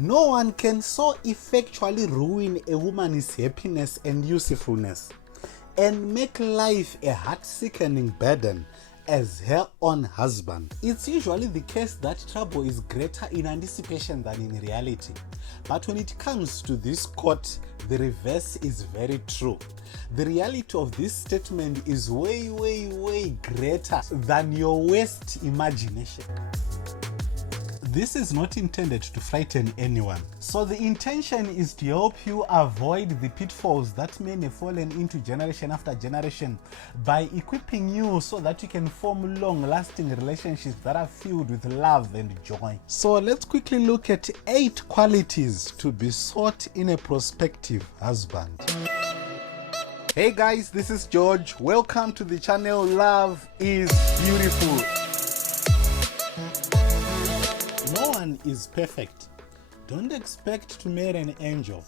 No one can so effectually ruin a woman's happiness and usefulness and make life a heart-sickening burden as her own husband. It's usually the case that trouble is greater in anticipation than in reality. But when it comes to this quote, the reverse is very true. The reality of this statement is way, way, way greater than your worst imagination. This is not intended to frighten anyone. So the intention is to help you avoid the pitfalls that men have fallen into generation after generation by equipping you so that you can form long-lasting relationships that are filled with love and joy. So let's quickly look at 8 qualities to be sought in a prospective husband. Hey guys, this is George. Welcome to the channel Love is Beautiful. No one is perfect. Don't expect to marry an angel.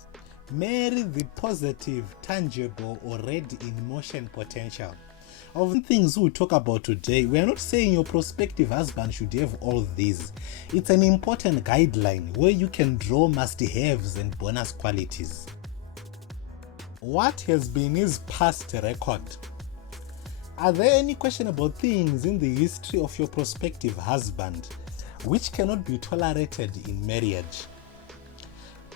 Marry the positive, tangible, already in motion potential. Of the things we'll talk about today, we are not saying your prospective husband should have all these. It's an important guideline where you can draw must-haves and bonus qualities. What has been his past record? Are there any questionable things in the history of your prospective husband which cannot be tolerated in marriage?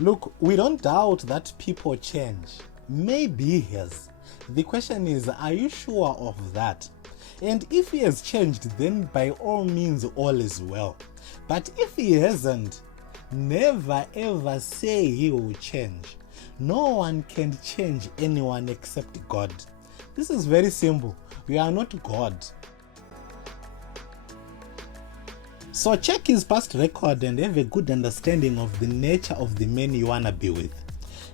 Look, we don't doubt that people change. Maybe he has. The question is, are you sure of that? And if he has changed, then by all means, all is well. But if he hasn't, never ever say he will change. No one can change anyone except God. This is very simple. We are not God. So check his past record and have a good understanding of the nature of the man you wanna be with.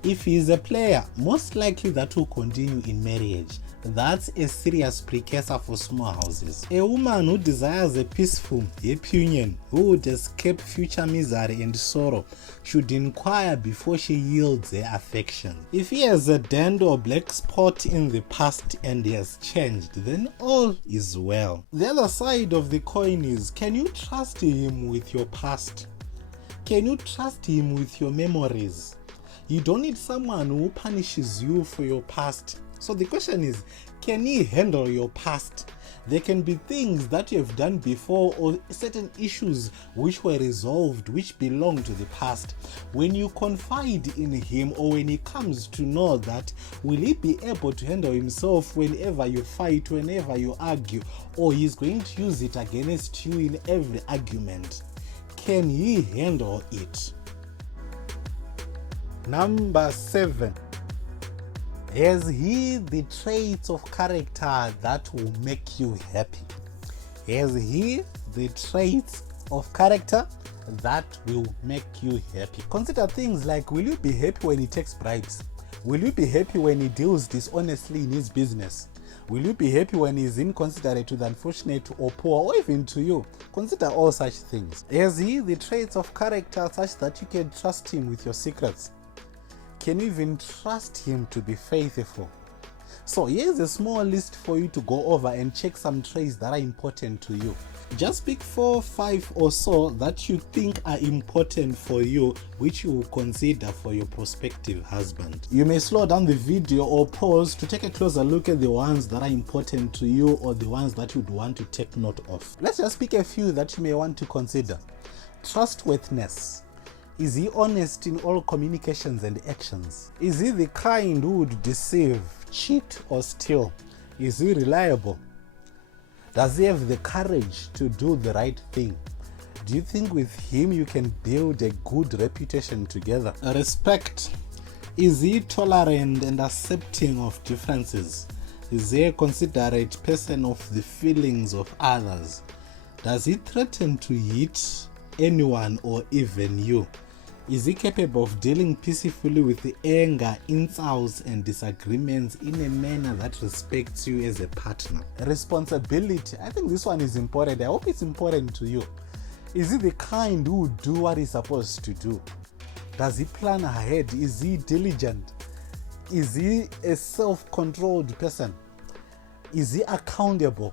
If he is a player, most likely that will continue in marriage. That's a serious precursor for small houses. A woman who desires a peaceful, happy union, who would escape future misery and sorrow, should inquire before she yields her affection. If he has a dent or black spot in the past and he has changed, then all is well. The other side of the coin is, can you trust him with your past? Can you trust him with your memories? You don't need someone who punishes you for your past. So the question is, can he handle your past? There can be things that you have done before or certain issues which were resolved which belong to the past. When you confide in him or when he comes to know that, will he be able to handle himself whenever you fight, whenever you argue, or he's going to use it against you in every argument? Can he handle it? Number 7. Has he the traits of character that will make you happy? Has he the traits of character that will make you happy? Consider things like, will you be happy when he takes bribes? Will you be happy when he deals dishonestly in his business? Will you be happy when he's inconsiderate to the unfortunate or poor, or even to you? Consider all such things. Has he the traits of character such that you can trust him with your secrets? Can you even trust him to be faithful? So here's a small list for you to go over and check some traits that are important to you. Just pick 4 or 5 or so that you think are important for you, which you will consider for your prospective husband. You may slow down the video or pause to take a closer look at the ones that are important to you or the ones that you'd want to take note of. Let's just pick a few that you may want to consider. Trustworthiness. Is he honest in all communications and actions? Is he the kind who would deceive, cheat, or steal? Is he reliable? Does he have the courage to do the right thing? Do you think with him you can build a good reputation together? Respect. Is he tolerant and accepting of differences? Is he a considerate person of the feelings of others? Does he threaten to hit anyone or even you? Is he capable of dealing peacefully with the anger, insults, and disagreements in a manner that respects you as a partner? Responsibility. I think this one is important. I hope it's important to you. Is he the kind who would do what he's supposed to do? Does he plan ahead? Is he diligent? Is he a self-controlled person? Is he accountable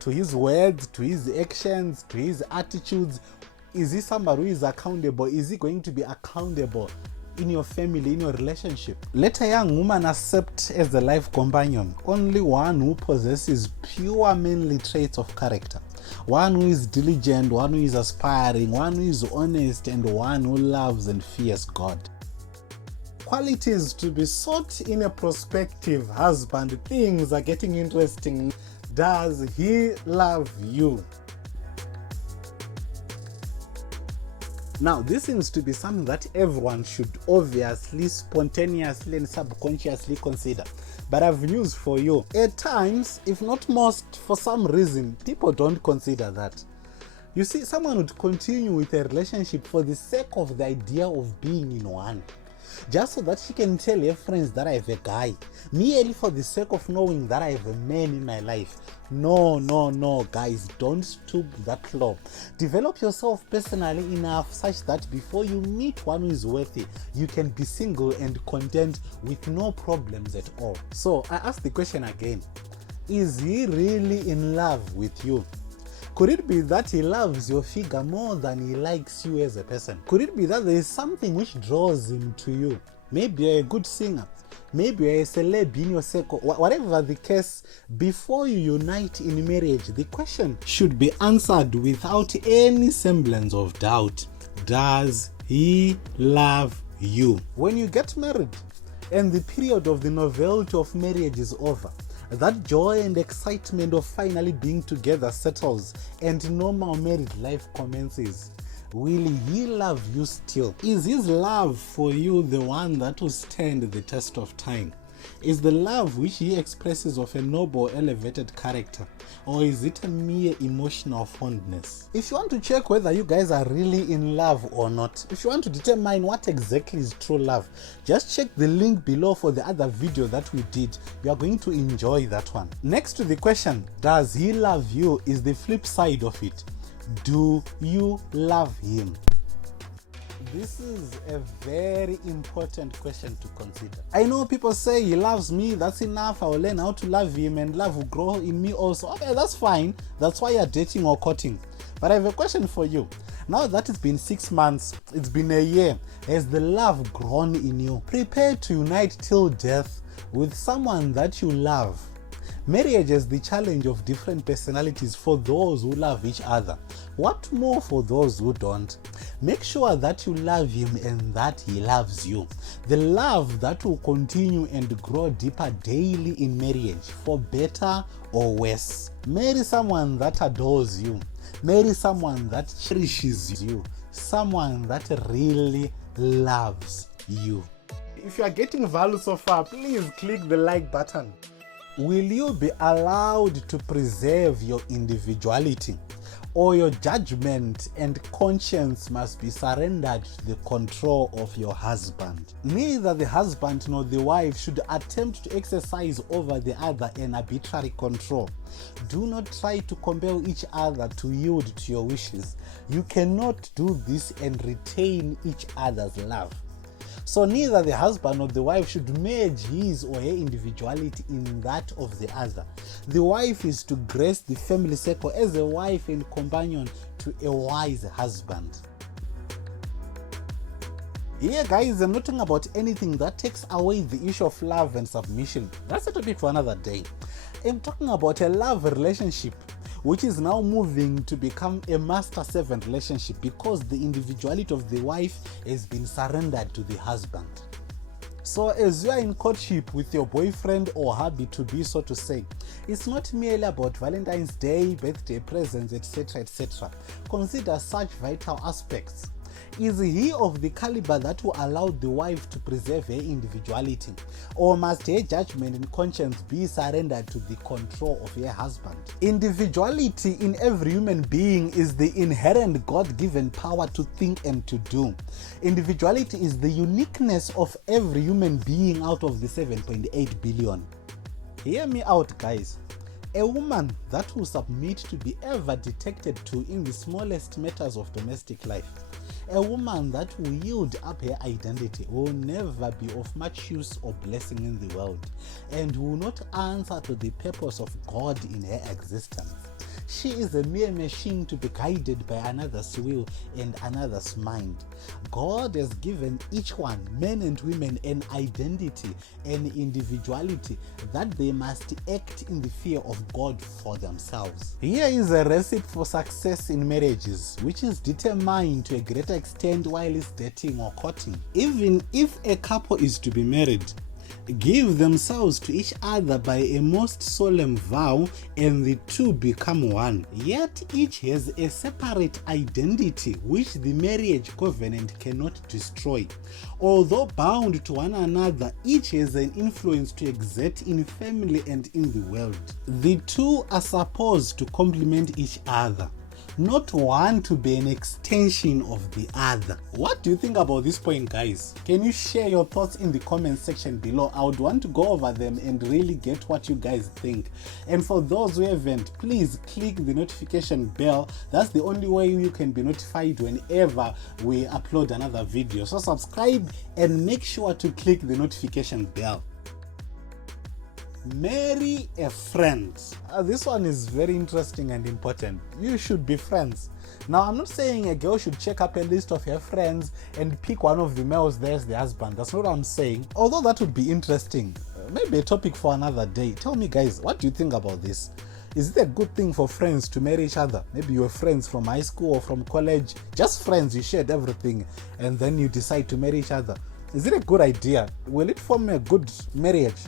to his words, to his actions, to his attitudes? Is he somebody who is accountable? Is he going to be accountable in your family, in your relationship? Let a young woman accept as a life companion only one who possesses pure manly traits of character. One who is diligent, one who is aspiring, one who is honest, and one who loves and fears God. Qualities to be sought in a prospective husband. Things are getting interesting. Does he love you? Now, this seems to be something that everyone should obviously, spontaneously, and subconsciously consider. But I have news for you. At times, if not most, for some reason, people don't consider that. You see, someone would continue with a relationship for the sake of the idea of being in one. Just so that she can tell her friends that I have a guy, merely for the sake of knowing that I have a man in my life. No, guys, don't stoop that low. Develop yourself personally enough such that before you meet one who is worthy, you can be single and content with no problems at all. So I ask the question again, is he really in love with you? Could it be that he loves your figure more than he likes you as a person? Could it be that there is something which draws him to you? Maybe you're a good singer. Maybe you're a celeb in your circle. Whatever the case, before you unite in marriage, the question should be answered without any semblance of doubt. Does he love you? When you get married and the period of the novelty of marriage is over, that joy and excitement of finally being together settles and normal married life commences. Will he love you still? Is his love for you the one that will stand the test of time? Is the love which he expresses of a noble, elevated character, or is it a mere emotional fondness? If you want to check whether you guys are really in love or not, if you want to determine what exactly is true love, just check the link below for the other video that we did. You are going to enjoy that one. Next to the question, does he love you, is the flip side of it. Do you love him? This is a very important question to consider. I know people say he loves me, that's enough, I will learn how to love him and love will grow in me also. Okay, that's fine. That's why you're dating or courting. But I have a question for you. Now that it's been 6 months, it's been a year, has the love grown in you? Prepare to unite till death with someone that you love. Marriage is the challenge of different personalities for those who love each other. What more for those who don't? Make sure that you love him and that he loves you. The love that will continue and grow deeper daily in marriage, for better or worse. Marry someone that adores you. Marry someone that cherishes you. Someone that really loves you. If you are getting value so far, please click the like button. Will you be allowed to preserve your individuality, or your judgment and conscience must be surrendered to the control of your husband? Neither the husband nor the wife should attempt to exercise over the other an arbitrary control. Do not try to compel each other to yield to your wishes. You cannot do this and retain each other's love. So neither the husband nor the wife should merge his or her individuality in that of the other. The wife is to grace the family circle as a wife and companion to a wise husband. Here guys, I'm not talking about anything that takes away the issue of love and submission. That's a topic for another day. I'm talking about a love relationship which is now moving to become a master-servant relationship because the individuality of the wife has been surrendered to the husband. So as you are in courtship with your boyfriend or hubby-to-be, so to say, it's not merely about Valentine's Day, birthday presents, etc., etc. Consider such vital aspects. Is he of the caliber that will allow the wife to preserve her individuality, or must her judgment and conscience be surrendered to the control of her husband? Individuality in every human being is the inherent God-given power to think and to do. Individuality is the uniqueness of every human being out of the 7.8 billion. Hear me out, guys. A woman that will submit to be ever detected to in the smallest matters of domestic life, a woman that will yield up her identity, will never be of much use or blessing in the world, and will not answer to the purpose of God in her existence. She is a mere machine to be guided by another's will and another's mind. God has given each one, men and women, an identity and individuality that they must act in the fear of God for themselves. Here is a recipe for success in marriages, which is determined to a greater extent while it's dating or courting. Even if a couple is to be married, give themselves to each other by a most solemn vow, and the two become one. Yet each has a separate identity which the marriage covenant cannot destroy. Although bound to one another, each has an influence to exert in family and in the world. The two are supposed to complement each other, not one to be an extension of the other. What do you think about this point, guys? Can you share your thoughts in the comment section below? I would want to go over them and really get what you guys think. And for those who haven't, please click the notification bell. That's the only way you can be notified whenever we upload another video. So subscribe and make sure to click the notification bell. Marry a friend. This one is very interesting and important. You should be friends. Now, I'm not saying a girl should check up a list of her friends and pick one of the males there as the husband. That's not what I'm saying. Although that would be interesting. Maybe a topic for another day. Tell me, guys, what do you think about this? Is it a good thing for friends to marry each other? Maybe you were friends from high school or from college. Just friends, you shared everything, and then you decide to marry each other. Is it a good idea? Will it form a good marriage?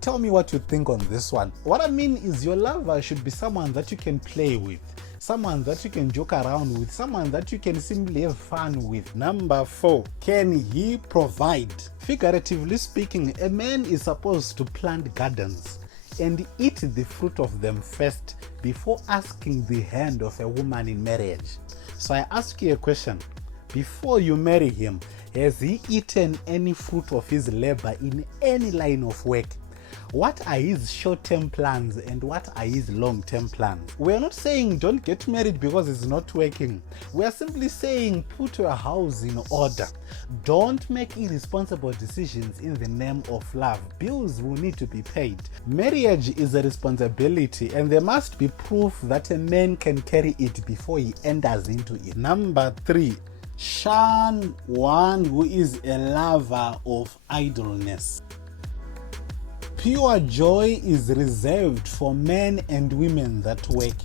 Tell me what you think on this one. What I mean is, your lover should be someone that you can play with, someone that you can joke around with, someone that you can simply have fun with. Number 4, can he provide? Figuratively speaking, a man is supposed to plant gardens and eat the fruit of them first before asking the hand of a woman in marriage. So I ask you a question. Before you marry him, has he eaten any fruit of his labor in any line of work? What are his short-term plans and what are his long-term plans? We are not saying don't get married because it's not working. We are simply saying put your house in order. Don't make irresponsible decisions in the name of love. Bills will need to be paid. Marriage is a responsibility, and there must be proof that a man can carry it before he enters into it. Number 3, shun one who is a lover of idleness. Pure joy is reserved for men and women that work.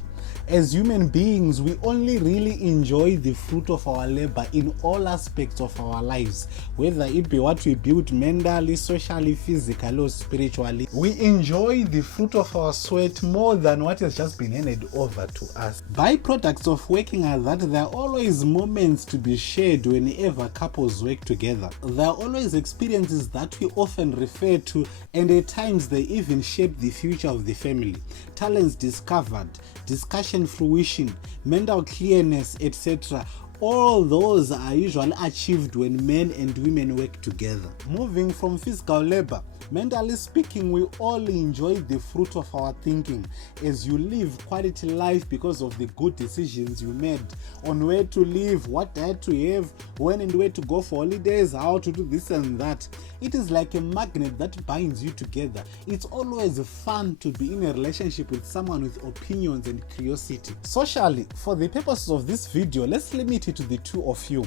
As human beings, we only really enjoy the fruit of our labor in all aspects of our lives, whether it be what we build mentally, socially, physically, or spiritually. We enjoy the fruit of our sweat more than what has just been handed over to us. Byproducts of working are that there are always moments to be shared whenever couples work together. There are always experiences that we often refer to, and at times they even shape the future of the family. Talents discovered, discussion fruition, mental clearness, etc. All those are usually achieved when men and women work together. Moving from physical labor, mentally speaking, we all enjoy the fruit of our thinking as you live quality life because of the good decisions you made on where to live, what diet to have, when and where to go for holidays, how to do this and that. It is like a magnet that binds you together. It's always fun to be in a relationship with someone with opinions and curiosity. Socially, for the purposes of this video, let's limit it to the two of you.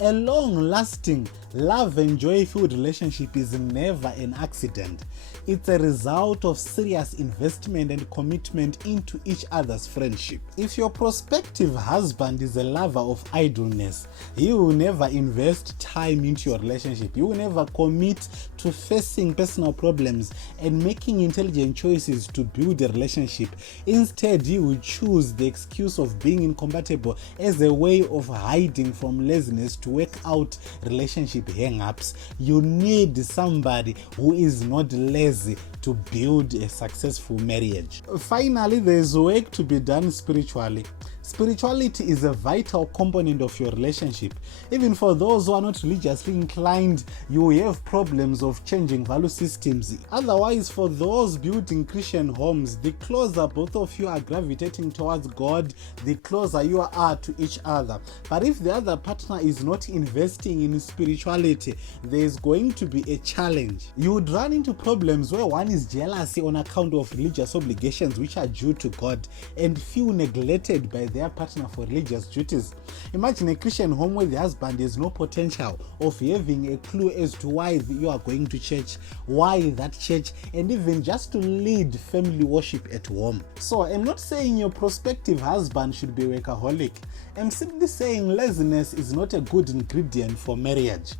A long-lasting, love and joy-filled relationship is never an accident. It's a result of serious investment and commitment into each other's friendship. If your prospective husband is a lover of idleness, he will never invest time into your relationship. He will never commit to facing personal problems and making intelligent choices to build a relationship. Instead, he will choose the excuse of being incompatible as a way of hiding from laziness to work out relationship hang-ups. You need somebody who is not lazy to build a successful marriage. Finally, there is work to be done spiritually. Spirituality is a vital component of your relationship. Even for those who are not religiously inclined, you have problems of changing value systems. Otherwise, for those building Christian homes, the closer both of you are gravitating towards God, the closer you are to each other. But if the other partner is not investing in spirituality, there is going to be a challenge. You would run into problems where one is jealous on account of religious obligations which are due to God and feel neglected by their partner for religious duties. Imagine a Christian home where the husband has no potential of having a clue as to why you are going to church, why that church, and even just to lead family worship at home. So I'm not saying your prospective husband should be a workaholic. I'm simply saying laziness is not a good ingredient for marriage.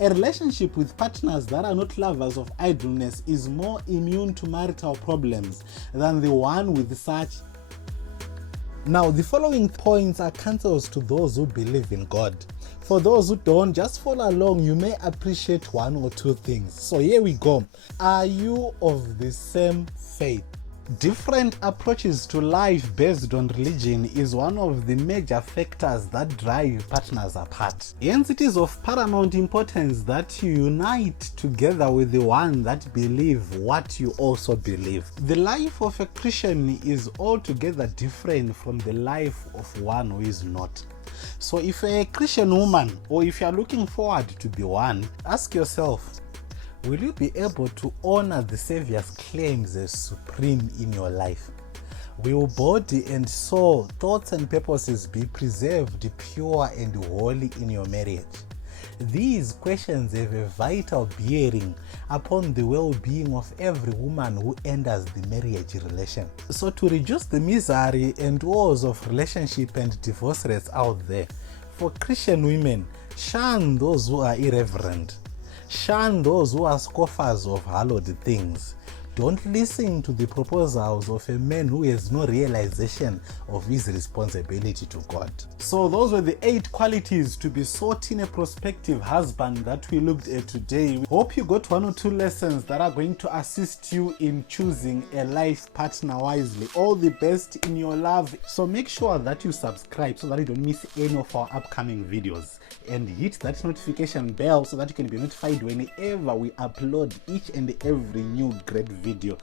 A relationship with partners that are not lovers of idleness is more immune to marital problems than the one with such. Now, the following points are counsels to those who believe in God. For those who don't, just follow along. You may appreciate one or two things. So here we go. Are you of the same faith? Different approaches to life based on religion is one of the major factors that drive partners apart. Hence, it is of paramount importance that you unite together with the one that believes what you also believe. The life of a Christian is altogether different from the life of one who is not. So if you're a Christian woman, or if you're looking forward to be one, ask yourself, will you be able to honor the Savior's claims as supreme in your life? Will body and soul, thoughts and purposes be preserved pure and holy in your marriage? These questions have a vital bearing upon the well-being of every woman who enters the marriage relation. So to reduce the misery and woes of relationship and divorce rates out there, for Christian women, shun those who are irreverent. Shun those who are scoffers of hallowed things. Don't listen to the proposals of a man who has no realization of his responsibility to God. So those were the 8 qualities to be sought in a prospective husband that we looked at today. We hope you got 1 or 2 lessons that are going to assist you in choosing a life partner wisely. All the best in your love. So make sure that you subscribe so that you don't miss any of our upcoming videos. And hit that notification bell so that you can be notified whenever we upload each and every new great video.